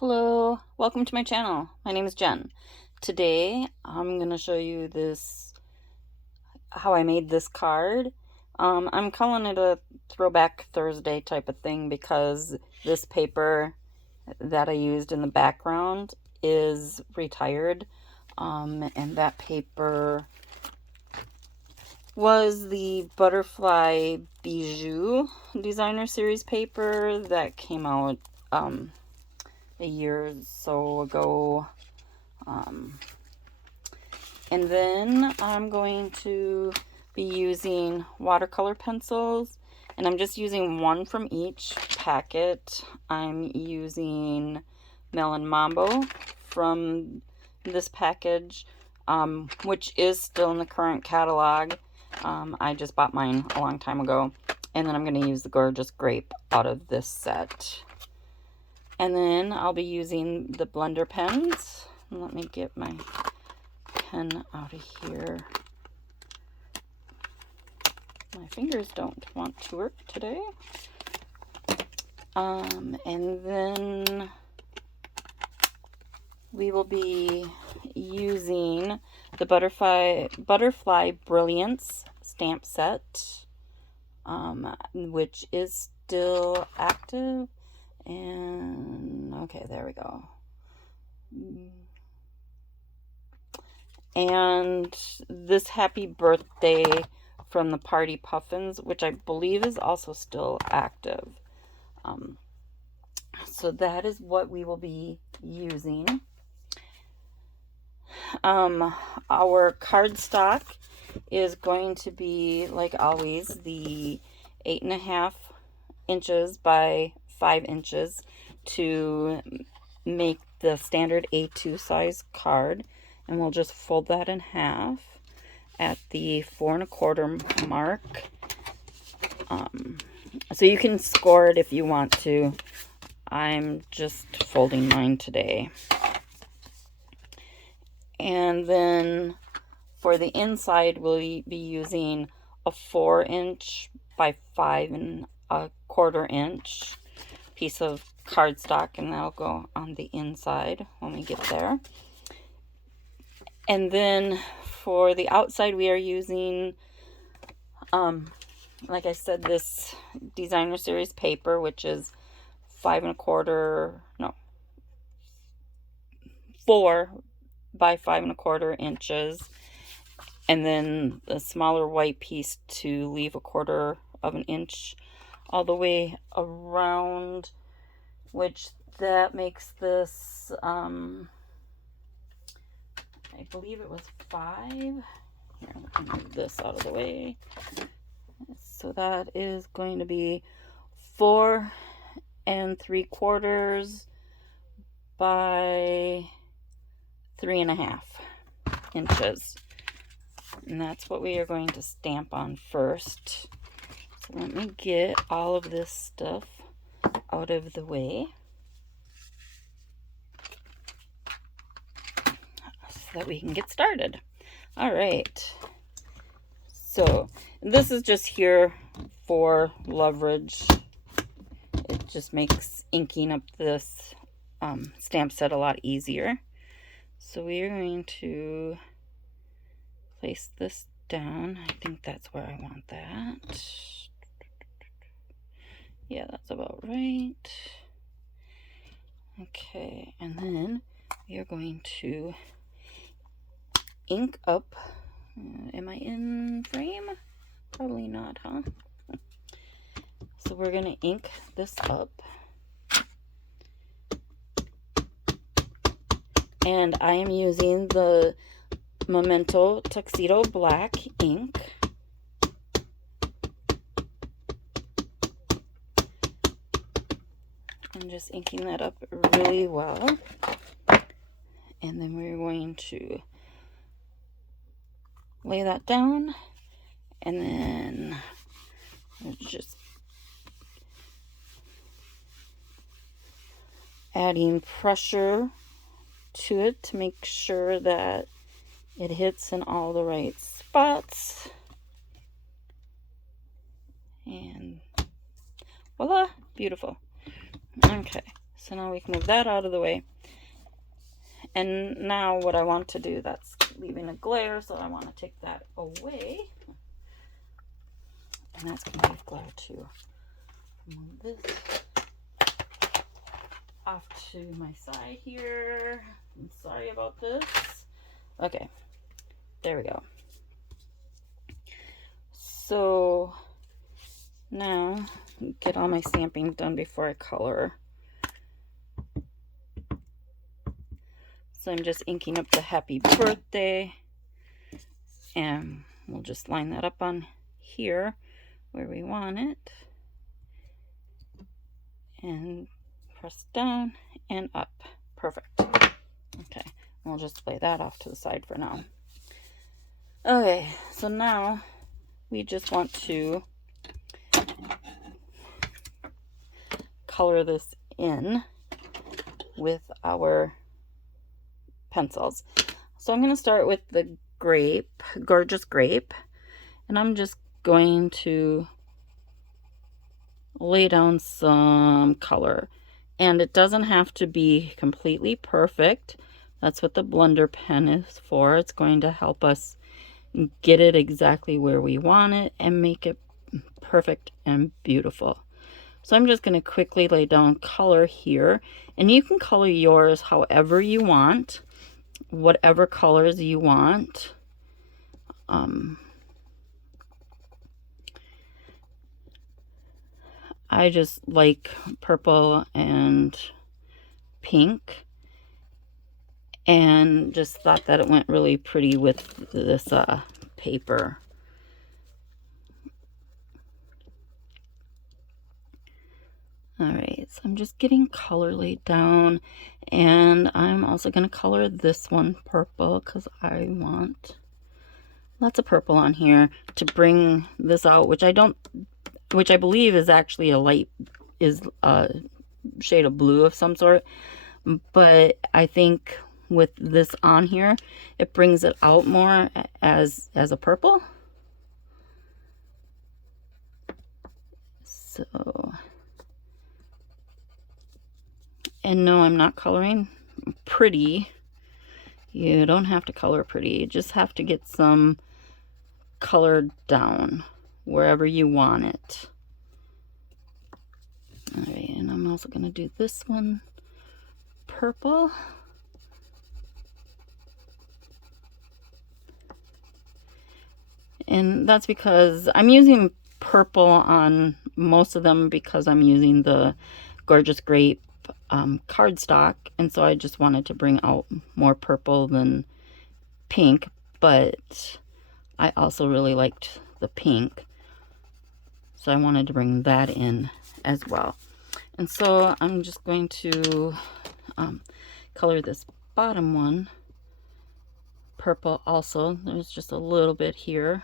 Hello, welcome to my channel. My name is Jen. Today I'm going to show you how I made this card. I'm calling it a Throwback Thursday type of thing because this paper that I used in the background is retired. And that paper was the Butterfly Bijou Designer Series paper that came out a year or so ago. And then I'm going to be using watercolor pencils, and I'm just using one from each packet. I'm using Melon Mambo from this package, which is still in the current catalog. I just bought mine a long time ago. And then I'm going to use the Gorgeous Grape out of this set. And then I'll be using the blender pens. Let me get my pen out of here. My fingers don't want to work today. And then we will be using the Butterfly Brilliance stamp set, which is still active. And okay, there we go. And this Happy Birthday from the Party Puffins, which I believe is also still active. So that is what we will be using. Our cardstock is going to be, like always, the 8.5 inches by 5 inches to make the standard A2 size card, and we'll just fold that in half at the 4 1/4 mark. So you can score it if you want to. I'm just folding mine today. And then for the inside, we'll be using a 4 inch by 5 1/4 inch piece of cardstock, and that'll go on the inside when we get there. And then for the outside, we are using, like I said, this Designer Series paper, which is 4 by 5 1/4 inches, and then the smaller white piece to leave 1/4 of an inch all the way around, which that makes this, I believe it was 5. Here, let me move this out of the way. So that is going to be 4 3/4 by 3.5 inches. And that's what we are going to stamp on first. So let me get all of this stuff out of the way so that we can get started. All right. So this is just here for leverage. It just makes inking up this stamp set a lot easier. So we are going to place this down. I think that's where I want that. Yeah, that's about right. Okay, and then we are going to ink up. Am I in frame? Probably not, huh? So we're going to ink this up. And I am using the Memento Tuxedo Black ink. I'm just inking that up really well. And then we're going to lay that down, and then we're just adding pressure to it to make sure that it hits in all the right spots. And voila, beautiful. Okay, So now we can move that out of the way. And now what I want to do, that's leaving a glare, so I want to take that away. And that's going to leave glare too. Move this off to my side here. I'm sorry about this. Okay, there we go. So now get all my stamping done before I color. So I'm just inking up the happy birthday, and we'll just line that up on here where we want it, and press down and up. Perfect. Okay, we'll just lay that off to the side for now. Okay, so now we just want to color this in with our pencils. So I'm going to start with the grape, gorgeous grape, and I'm just going to lay down some color. And it doesn't have to be completely perfect. That's what the blender pen is for. It's going to help us get it exactly where we want it and make it perfect and beautiful. So I'm just going to quickly lay down color here, and you can color yours however you want, whatever colors you want. I just like purple and pink, and just thought that it went really pretty with this paper. All right, so I'm just getting color laid down, and I'm also going to color this one purple because I want lots of purple on here to bring this out, which I believe is actually a shade of blue of some sort, but I think with this on here, it brings it out more as a purple. So, and no, I'm not coloring pretty. You don't have to color pretty. You just have to get some color down wherever you want it. All right, and I'm also going to do this one purple. And that's because I'm using purple on most of them because I'm using the Gorgeous Grape cardstock, and so I just wanted to bring out more purple than pink, but I also really liked the pink, so I wanted to bring that in as well. And so I'm just going to color this bottom one purple also. There's just a little bit here,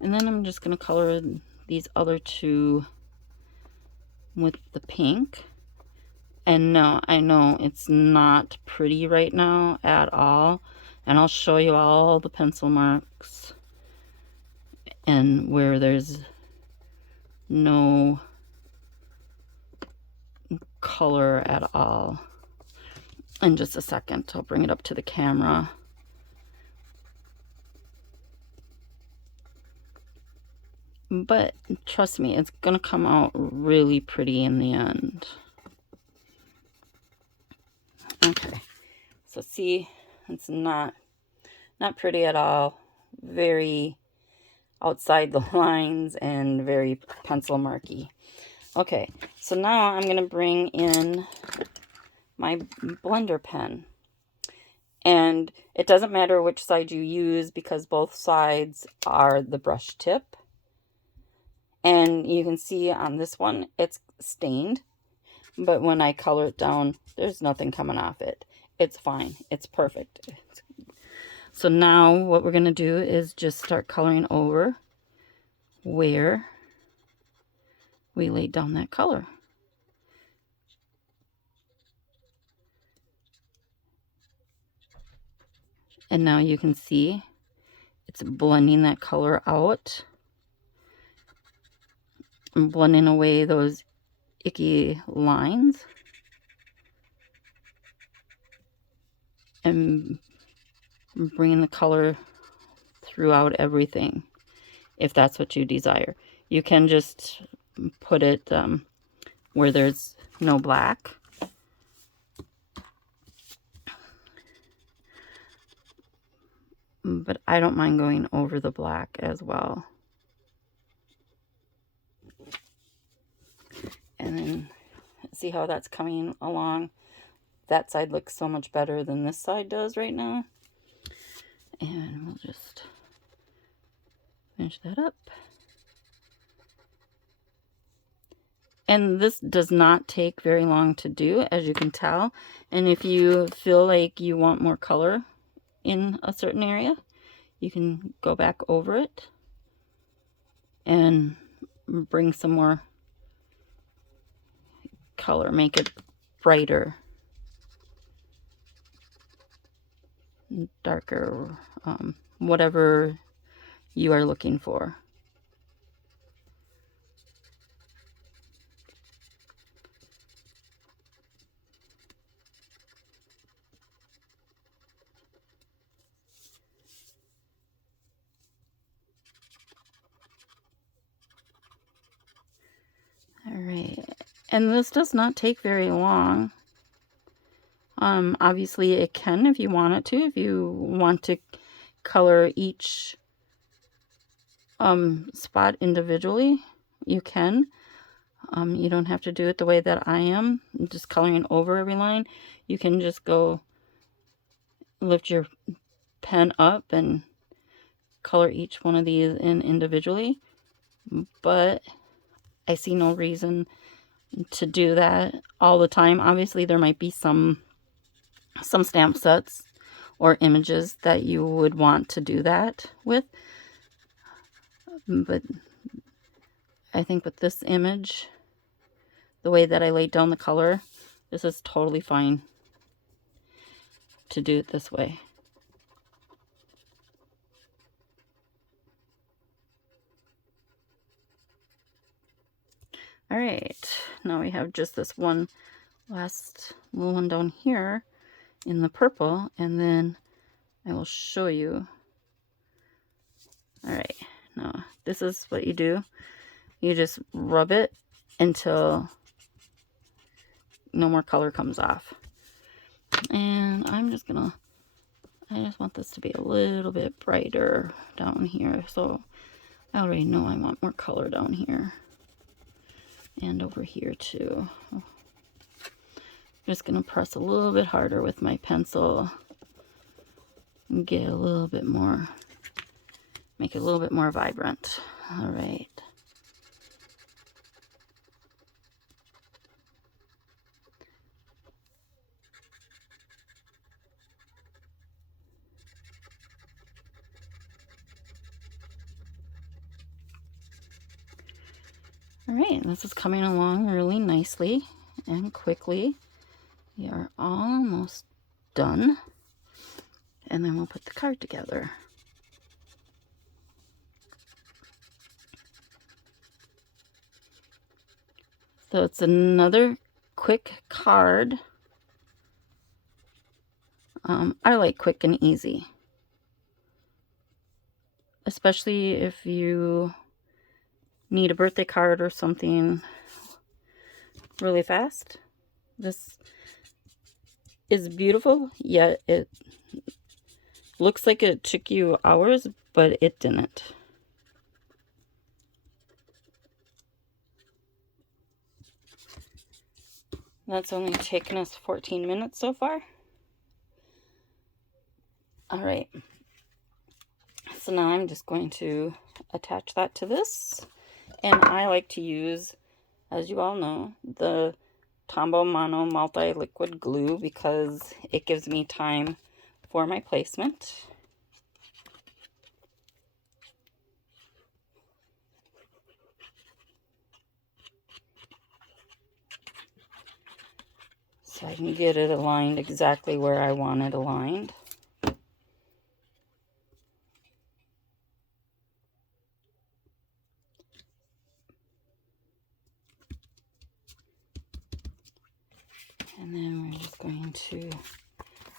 and then I'm just going to color these other two with the pink. And no, I know it's not pretty right now at all, and I'll show you all the pencil marks and where there's no color at all in just a second. I'll bring it up to the camera. But trust me, it's gonna come out really pretty in the end. Okay, so see, it's not pretty at all. Very outside the lines and very pencil marky. Okay, so now I'm going to bring in my blender pen. And it doesn't matter which side you use because both sides are the brush tip. And you can see on this one, it's stained. But when I color it down, there's nothing coming off it. It's fine. It's perfect. So now what we're going to do is just start coloring over where we laid down that color. And now you can see it's blending that color out. I'm blending away those icky lines. and bringing the color throughout everything, if that's what you desire. You can just put it where there's no black. But I don't mind going over the black as well. And then see how that's coming along. That side looks so much better than this side does right now. And we'll just finish that up. And this does not take very long to do, as you can tell. And if you feel like you want more color in a certain area, you can go back over it and bring some more color, make it brighter, darker, whatever you are looking for. Alright, and this does not take very long. Obviously it can if you want it to. If you want to color each spot individually, you can. You don't have to do it the way that I am, just coloring over every line. You can just go lift your pen up and color each one of these in individually. But I see no reason to do that all the time. Obviously there might be some stamp sets or images that you would want to do that with, but I think with this image, the way that I laid down the color, this is totally fine to do it this way. All right, now we have just this one last little one down here in the purple, and then I will show you. All right, now this is what you do. You just rub it until no more color comes off. And I just want this to be a little bit brighter down here. So I already know I want more color down here. And over here too. I'm just gonna press a little bit harder with my pencil and get a little bit more, make it a little bit more vibrant. All right. All right, this is coming along really nicely and quickly. We are almost done. And then we'll put the card together. So it's another quick card. I like quick and easy, especially if you need a birthday card or something really fast. This is beautiful, yet it looks like it took you hours, but it didn't. That's only taken us 14 minutes so far. All right. So now I'm just going to attach that to this. And I like to use, as you all know, the Tombow Mono Multi-Liquid Glue because it gives me time for my placement. So I can get it aligned exactly where I want it aligned. And then we're just going to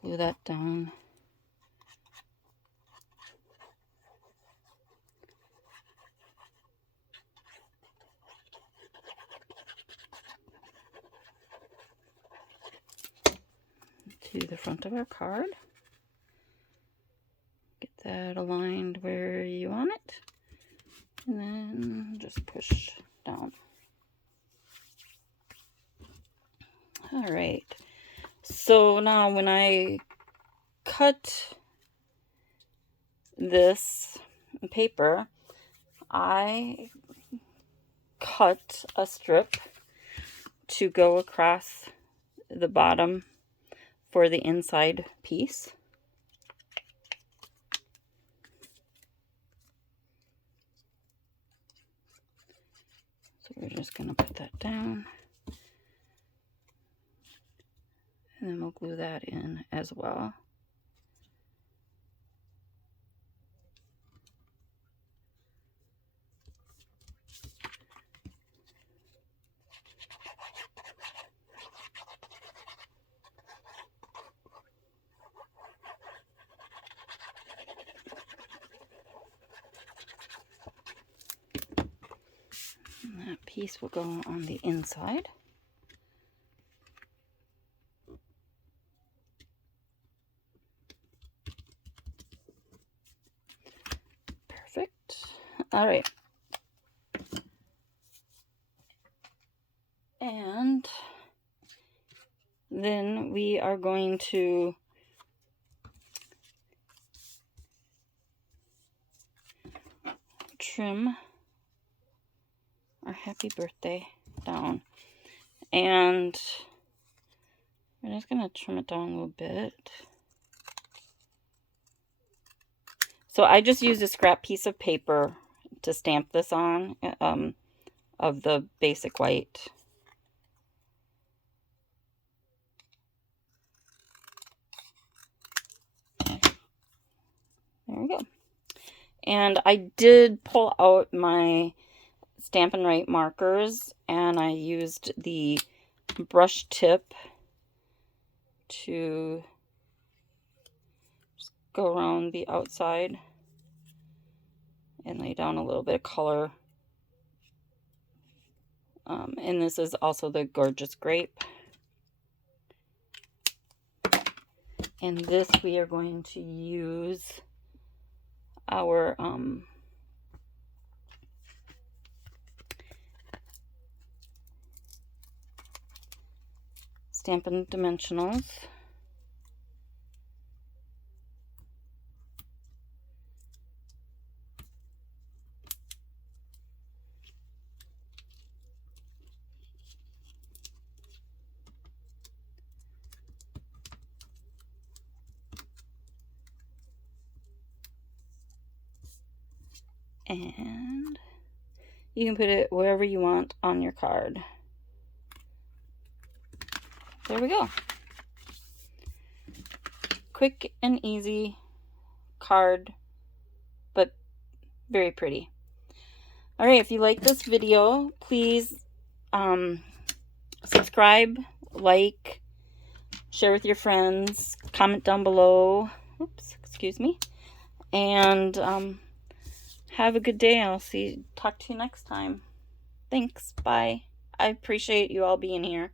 glue that down. To the front of our card. Get that aligned where you want it. And then just push down. All right. So now when I cut this paper, I cut a strip to go across the bottom for the inside piece. So we're just going to put that down. And then we'll glue that in as well. And that piece will go on the inside. Perfect. All right. And then we are going to trim our happy birthday down. And we're just going to trim it down a little bit. So I just used a scrap piece of paper to stamp this on, of the basic white. There we go. And I did pull out my Stampin' Right markers, and I used the brush tip to just go around the outside and lay down a little bit of color. And this is also the Gorgeous Grape. And this we are going to use our Stampin' Dimensionals. And you can put it wherever you want on your card. There we go. Quick and easy card, but very pretty. All right, if you like this video, please subscribe, like, share with your friends, comment down below. Oops, excuse me. And have a good day. Talk to you next time. Thanks. Bye. I appreciate you all being here.